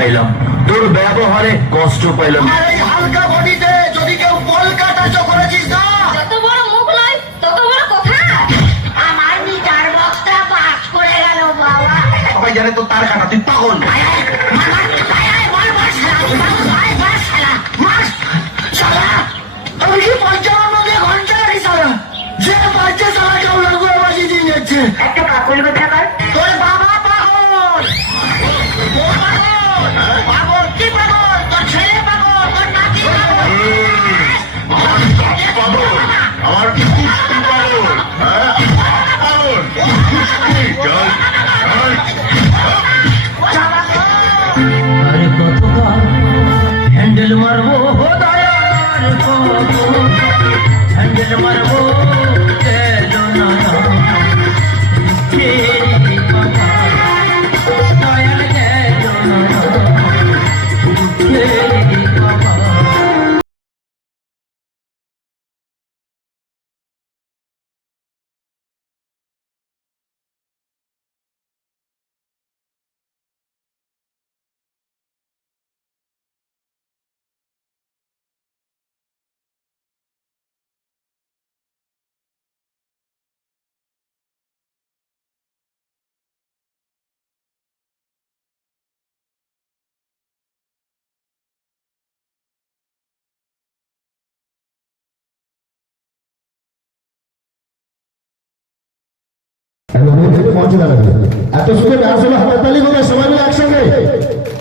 পাইলাম, তোর ব্যবহারে কষ্ট পাইলাম। আর এই হালকা বডিতে যদি কেউ কলকাতা করেছিস না, যত বড় মুখ নয় তত বড় কথা। আমার মিটার বক্সটা পাস করে গেল বাবা। সবাই জানে তো তার কাটা, তুই পাগল। আমি কি 55 ঘন্টা সারা যে বাচ্চা সারা কেউ লাগু বাজি দিয়ে যাচ্ছে। একটা কাকুল কথা কর। তোর বাবা পাগল, তোর পাগল, পাগল কি পাগল, তোর ছেলে পাগল, তোর নাতি পাগল। আমার কুস্তি পাগল, পাগল, কুস্তি, চল, চল। আরে কতকাল হ্যান্ডেল মারবো দয়ার হ্যান্ডেল মারবো এলো না দুঃখেরই কথা দয়াল গেল না দুঃখেরই কথা। মঞ্চে দাঁড়াবে, এত সুন্দর ডান্স হলো, হাততালি করে সবাই মিলে একসঙ্গে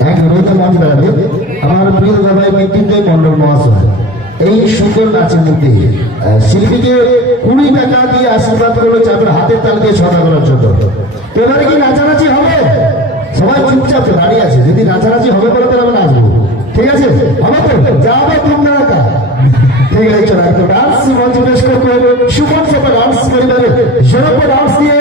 এক রোহিতের মঞ্চে দাঁড়াবে আমার প্রিয় দাদাই মৃত্যুঞ্জয় মন্ডল মহাশয়। এই সুন্দর নাচের মধ্যে শিল্পীকে 20 টাকা দিয়ে আশীর্বাদ করলো চাপের হাতের তাল দিয়ে ছড়া করার জন্য। এবারে কি নাচানাচি হবে? সবাই চুপচাপ দাঁড়িয়ে আছে, যদি নাচানাচি হবে বলে তাহলে আমরা নাচবো, ঠিক আছে? হবে তো যাবো তোমরা একা, ঠিক আছে? চলো একটু ডান্স মঞ্চে পেশ করবো সুমন সভা ডান্স পরিবারের জনপ্রিয় ডান্স দিয়ে